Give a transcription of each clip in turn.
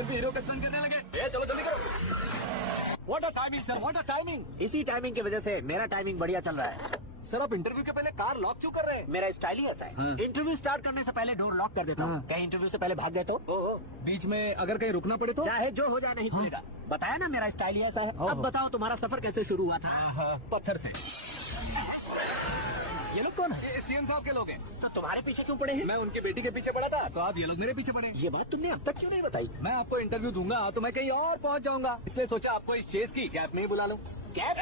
TMP hero का stunt करने लगे। चलो जल्दी करो। What a timing sir, what a timing. इसी टाइमिंग की वजह से मेरा टाइमिंग बढ़िया चल रहा है। सर आप इंटरव्यू के पहले कार लॉक क्यों कर रहे हैं? मेरा स्टाइल ही ऐसा है। हाँ। इंटरव्यू स्टार्ट करने से पहले डोर लॉक कर देता हूँ। कहीं इंटरव्यू से पहले भाग गए तो बीच में अगर कहीं रुकना पड़े तो? चाहे जो हो जाए नहीं खुलेगा। बताया ना मेरा स्टाइल ही ऐसा है। अब बताओ तुम्हारा सफर कैसे शुरू हुआ था? पत्थर से। ये लोग कौन है? ये सीएम साहब के लोग हैं। तो तुम्हारे पीछे क्यों पड़े हैं? मैं उनकी बेटी के पीछे पड़ा था, तो आप ये लोग मेरे पीछे पड़े। ये बात तुमने अब तक क्यों नहीं बताई? मैं आपको इंटरव्यू दूंगा तो मैं कहीं और पहुंच जाऊंगा, इसलिए सोचा आपको इस चेस की कैब में ही बुला लूं। कैब?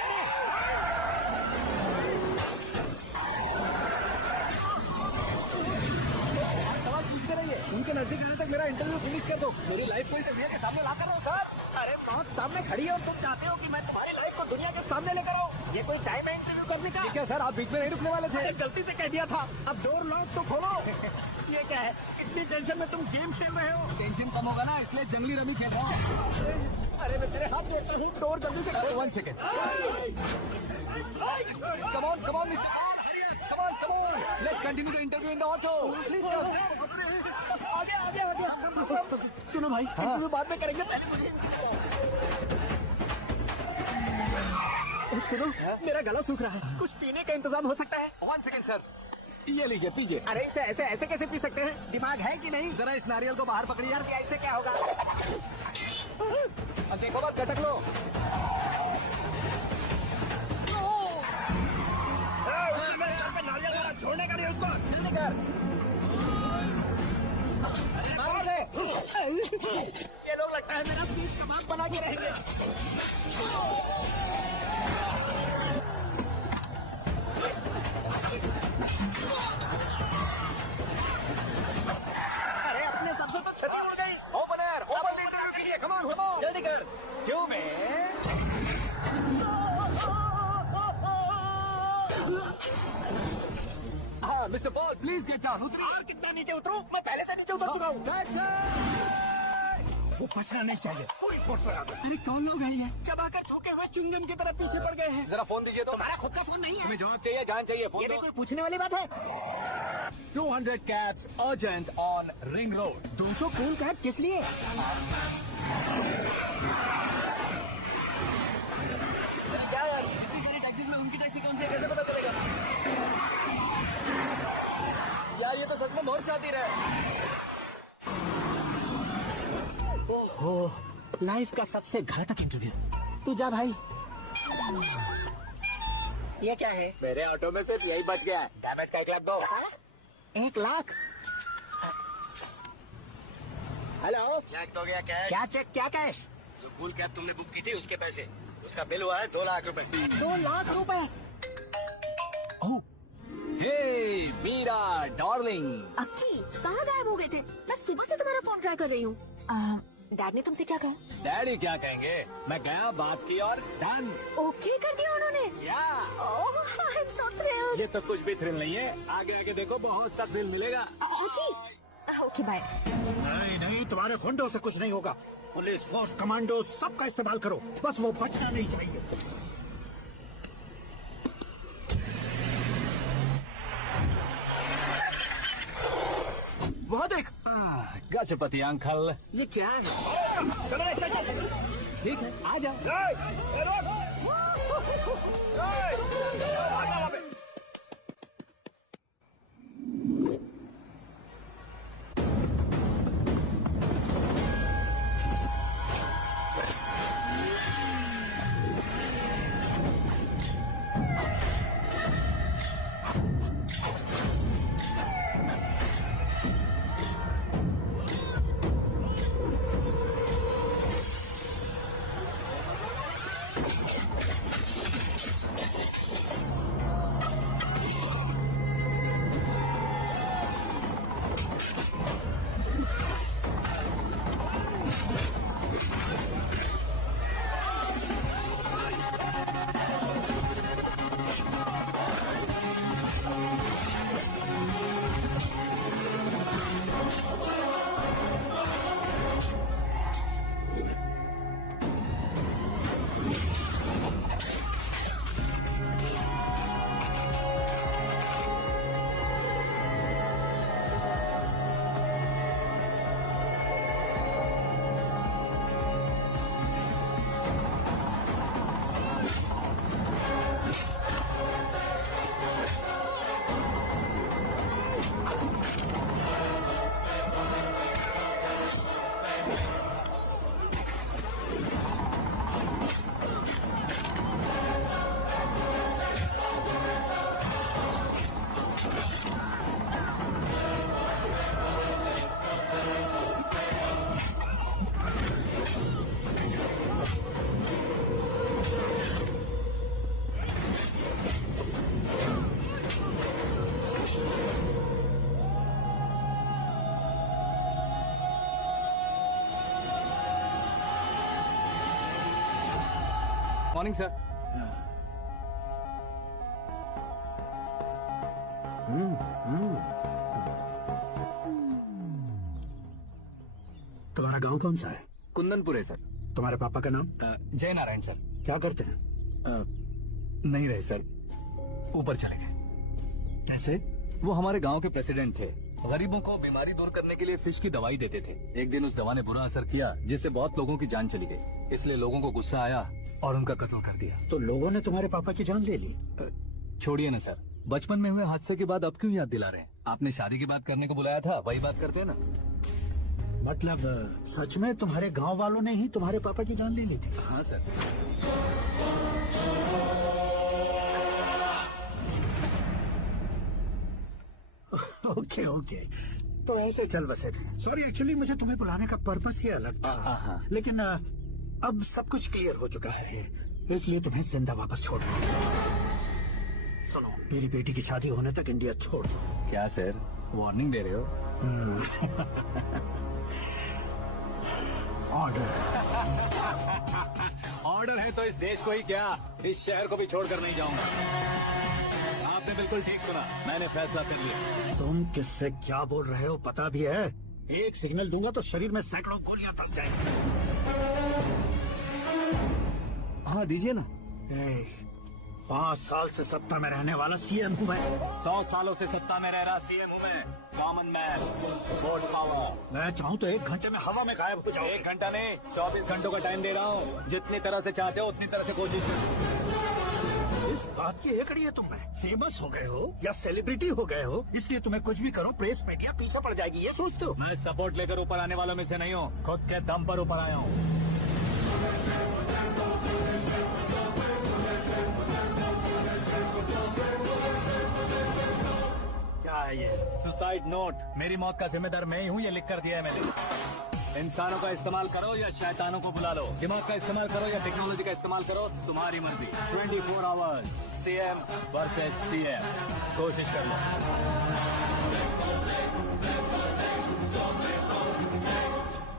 सवाल पूछते रहिए, उनके नजदीक आने तक मेरा इंटरव्यू फिनिश कर दो। मेरी लाइफ को इस दुनिया के सामने ला कर रहा हूँ सर। अरे मौत सामने खड़ी है और तुम चाहते हो कि मैं तुम्हारी लाइफ को दुनिया के सामने लेकर आऊं? ये कोई टाइम है इंटरव्यू करने का? ठीक है सर, आप बीच में नहीं रुकने वाले थे। अरे गलती से कह दिया था। अब डोर लॉक तो खोलो। ये क्या है? इतनी टेंशन में तुम गेम खेल रहे हो? टेंशन कम होगा ना, इसलिए जंगली रमी खेल रहा हूँ। अरे मैं तेरे हाथ देख रहा हूँ, डोर जल्दी से खोलो। 1 second. Come on, come on, Mr. Come on, come on. Let's continue the interview in the auto. Please come. आगे आगे आगे। सुनो भाई, इंटरव्यू बाद में करेंगे। सुनो, मेरा गला सूख रहा है, कुछ पीने का इंतजाम हो सकता है? 1 सेकेंड सर, ये लीजिए पीजिए। अरे इसे ऐसे ऐसे कैसे पी सकते हैं? दिमाग है कि नहीं? जरा इस नारियल को बाहर पकड़िए। यार ऐसे क्या होगा? अब देखो मत, कटक लो। छोड़ने का नहीं उसको। जल्दी कर। ये लोग लगता है मेरा सीट कबाब बना के रहेंगे। अरे अपने सबसे तो छती उड़ गई। Open air, open air. Come on, come on. जल्दी कर। क्यों मैं? हाँ mister Paul, please get down. उतरिए। और कितना नीचे उतरूं? मैं पहले से नीचे उतर चुका हूँ। वो बचना नहीं चाहिए, पूरी फोर्स लगा दो। अरे कौन लोग हैं ये? चबाकर थूके हुए चुंगम की तरह पीछे पड़ गए हैं। जरा फोन दीजिए तो। तुम्हारा खुद का फोन नहीं है? तुम्हें जवाब चाहिए, जान चाहिए, फोन ये भी दो। कोई पूछने वाली बात है? 200 cabs urgent on Ring Road. 200 cool cab किस लिए? क्या यार, इतनी सारी टैक्सीज में उनकी टैक्सी कौन सी है, कैसे पता चलेगा? यार ये तो सच में बहुत शातिर है। ओह, लाइफ का सबसे घातक इंटरव्यू। तू जा भाई। ये क्या है? मेरे ऑटो में सिर्फ यही बच गया है। डैमेज का 1 लाख दो। 1 लाख? हेलो, चेक तो गया कैश। क्या चेक, क्या कैश? जो कूल कैब तुमने बुक की थी उसके पैसे, उसका बिल हुआ है 2 लाख रुपए। 2 लाख रुपए? हे मीरा डार्लिंग। अक्की, कहाँ गायब हो गए थे? मैं सुबह से तुम्हारा फोन ट्राई कर रही हूँ। डैड ने तुमसे क्या कहा? डैडी क्या कहेंगे, मैं गया, बात की और डन। ओके कर दिया उन्होंने? या ओह, आई एम सो थ्रिल्ड। ये तो कुछ भी थ्रिल नहीं है, आगे आगे देखो बहुत सा थ्रिल मिलेगा। Okay bye. नहीं नहीं, तुम्हारे गुंडों से कुछ नहीं होगा। पुलिस फोर्स, कमांडो, सबका इस्तेमाल करो, बस वो बचना नहीं चाहिए। वहाँ देख, गजपति अंकल। ये क्या है? ठीक है, आ जा। Morning sir. तुम्हारा गांव कौन सा है? कुंदनपुर है सर। तुम्हारे पापा का नाम? जय नारायण सर। क्या करते हैं? नहीं रहे सर, ऊपर चले गए। कैसे? वो हमारे गांव के प्रेसिडेंट थे। गरीबों को बीमारी दूर करने के लिए फिश की दवाई देते थे। एक दिन उस दवा ने बुरा असर किया, जिससे बहुत लोगों की जान चली गई। इसलिए लोगों को गुस्सा आया और उनका कत्ल कर दिया। तो लोगों ने तुम्हारे पापा की जान ले ली? छोड़िए ना सर, बचपन में हुए हादसे के बाद अब क्यों याद दिला रहे हैं? आपने शादी की बात करने को बुलाया था, वही बात करते हैं ना। मतलब सच में तुम्हारे गांव वालों ने ही तुम्हारे पापा की जान ले ली थी? हाँ सर। ओके ओके, तो ऐसे चल बसे थे। सॉरी, एक्चुअली मुझे तुम्हें बुलाने का पर्पस ही अलग था। हाँ। लेकिन अब सब कुछ क्लियर हो चुका है, इसलिए तुम्हें जिंदा वापस छोड़ दो। सुनो, मेरी बेटी की शादी होने तक इंडिया छोड़ दो। क्या सर, वार्निंग दे रहे हो? ऑर्डर। ऑर्डर है तो इस देश को ही क्या, इस शहर को भी छोड़कर नहीं जाऊंगा। आपने बिल्कुल ठीक सुना, मैंने फैसला कर लिया। तुम किससे क्या बोल रहे हो पता भी है? एक सिग्नल दूंगा तो शरीर में सैकड़ों गोलियां धस जाएंगी। हाँ दीजिए ना। 5 साल से सत्ता में रहने वाला सीएम हूँ मैं। 100 सालों से सत्ता में रह रहा सीएम हूँ मैं। Common man, vote power. मैं चाहूँ तो 1 घंटे में हवा में गायब हो जाऊँ। 1 घंटा नहीं, 24 घंटों का टाइम दे रहा हूँ। जितनी तरह से चाहते हो उतनी तरह से कोशिश करो। इस बात की एकड़ी है तुम में। फेमस हो गए हो या सेलिब्रिटी हो गए हो, इसलिए तुम्हें कुछ भी करो प्रेस मीडिया पीछे पड़ जाएगी, ये सोचते हो? मैं सपोर्ट लेकर ऊपर आने वालों में से नहीं हूँ, खुद के दम पर ऊपर आया हूँ। क्या है ये? Suicide note. मेरी मौत का जिम्मेदार मैं ही हूँ, ये लिख कर दिया है मैंने। इंसानों का इस्तेमाल करो या शैतानों को बुला लो, दिमाग का इस्तेमाल करो या टेक्नोलॉजी का इस्तेमाल करो, तुम्हारी मर्जी। 24 आवर्स, सीएम वर्सेस सीएम। कोशिश कर लो।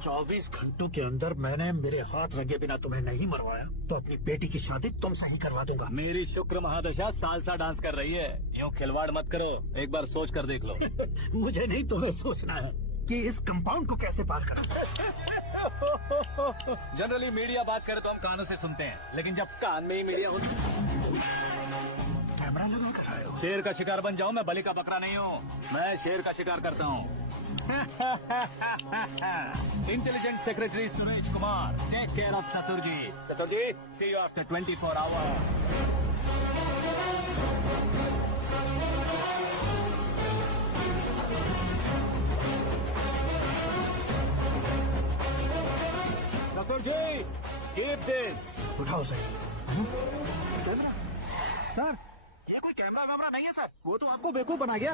24 घंटों के अंदर मैंने मेरे हाथ रंगे बिना तुम्हें नहीं मरवाया तो अपनी बेटी की शादी तुमसे ही करवा दूंगा। मेरी शुक्र महादशा सालसा डांस कर रही है, यूँ खिलवाड़ मत करो, एक बार सोच कर देख लो। मुझे नहीं, तुम्हें सोचना है कि इस कंपाउंड को कैसे पार करूं। जनरली मीडिया बात करे तो हम कानों से सुनते हैं, लेकिन जब कान में ही मीडिया होती। कैमरा लगा कर आए हो? शेर का शिकार बन जाऊं, मैं बलि का बकरा नहीं हूँ। मैं शेर का शिकार करता हूँ। Intelligent secretary Suresh Kumar, take care of ससुर जी। ससुर जी, सी यू आफ्टर 24 आवर्स। ससुर जी, कीप दिस। उठाओ सही। कैमरा? सर, ये कोई कैमरा वैमरा नहीं है सर, वो तो आपको बेवकूफ बना गया।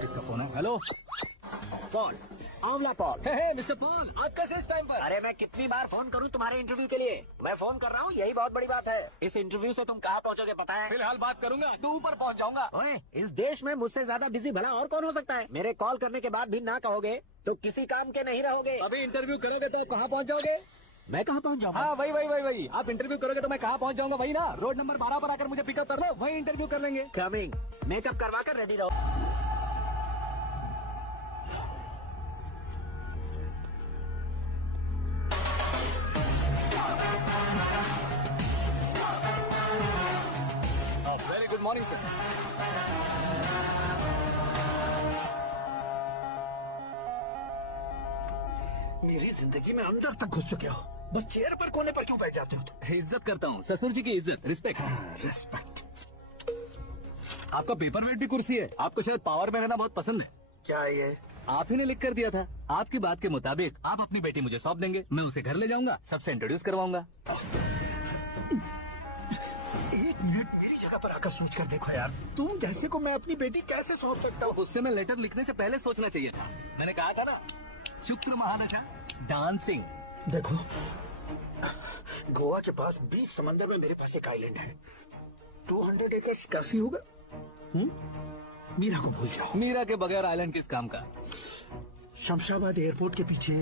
किसका फोन है? हेलो कौन? आंवला पॉल। मिस्टर पॉल, आप कैसे इस टाइम पर? अरे मैं कितनी बार फोन करूं तुम्हारे इंटरव्यू के लिए? मैं फोन कर रहा हूं, यही बहुत बड़ी बात है। इस इंटरव्यू से तुम कहाँ पहुंचोगे पता है? फिलहाल बात करूंगा तो ऊपर पहुंच जाऊंगा। ओए, इस देश में मुझसे ज्यादा बिजी भला और कौन हो सकता है? मेरे कॉल करने के बाद भी ना कहोगे तो किसी काम के नहीं रहोगे। अभी इंटरव्यू करोगे तो कहाँ पहुंच जाओगे? मैं कहाँ पहुंच जाऊंगा? हाँ वही। आप इंटरव्यू करोगे तो मैं कहाँ पहुंच जाऊंगा? वही ना, रोड नंबर 12 पर आकर मुझे पिकअप कर लो, वही इंटरव्यू कर लेंगे। कमिंग। मेकअप करवा कर रेडी रहो। Very good morning sir. मेरी जिंदगी में अंदर तक घुस चुके हो, बस चेयर पर कोने पर क्यों बैठ जाते हो तुम? इज्जत करता हूँ, ससुर जी की इज्जत, रिस्पेक्ट। रिस्पेक्ट। आपका पेपर वेट भी कुर्सी है, आपको शायद पावर में रहना बहुत पसंद है। क्या ये? आप ही ने लिख कर दिया था। आपकी बात के मुताबिक आप अपनी बेटी मुझे सौंप देंगे, मैं उसे घर ले जाऊंगा, सबसे इंट्रोड्यूस करवाऊंगा। 1 मिनट मेरी जगह पर आकर सोच कर देखो यार, तुम जैसे को मैं अपनी बेटी कैसे सौंप सकता हूँ? उससे मैं लेटर लिखने से पहले सोचना चाहिए था। मैंने कहा था ना, शुक्र महादशा डांसिंग। देखो, गोवा के पास बीच समंदर में मेरे पास एक आइलैंड है। 200 एकर्स काफी होगा? मीरा को भूल जाओ। मीरा के बगैर आइलैंड किस काम का? शमशाबाद एयरपोर्ट के पीछे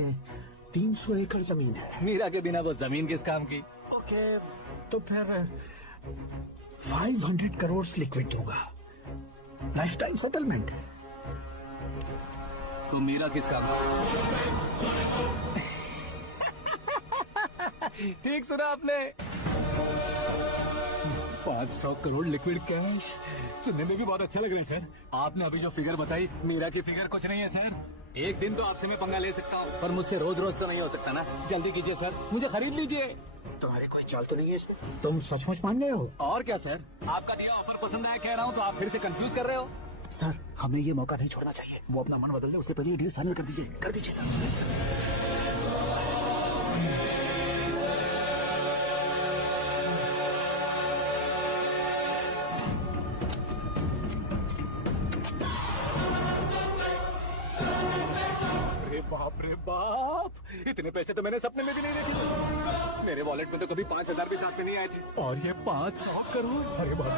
300 एकड़ जमीन है। मीरा के बिना वो जमीन किस काम की? ओके, तो फिर 500 करोड़ लिक्विड दूंगा, लाइफ टाइम सेटलमेंट। तो मीरा किस काम का? ठीक सुना आपने, 500 करोड़ लिक्विड कैश। सुनने में भी बहुत अच्छा लग रहा है सर। आपने अभी जो फिगर बताई, मीरा की फिगर कुछ नहीं है सर। एक दिन तो आपसे मैं पंगा ले सकता हूँ, पर मुझसे रोज रोज तो नहीं हो सकता ना। जल्दी कीजिए सर, मुझे खरीद लीजिए। तुम्हारी कोई चाल तो नहीं है इसमें? तुम सचमुच मान गए हो? और क्या सर, आपका दिया ऑफर पसंद आया कह रहा हूँ, तो आप फिर से कंफ्यूज कर रहे हो। सर, हमें ये मौका नहीं छोड़ना चाहिए। वो अपना मन बदल ले, उससे पहले ये डील फाइनल कर दीजिए। कर दीजिए सर। अरे बाप रे बाप, इतने पैसे तो मैंने सपने में भी नहीं देखे। मेरे वॉलेट में तो कभी 5,000 भी साथ में नहीं आए थे, और ये 500 करोड़। अरे बाप।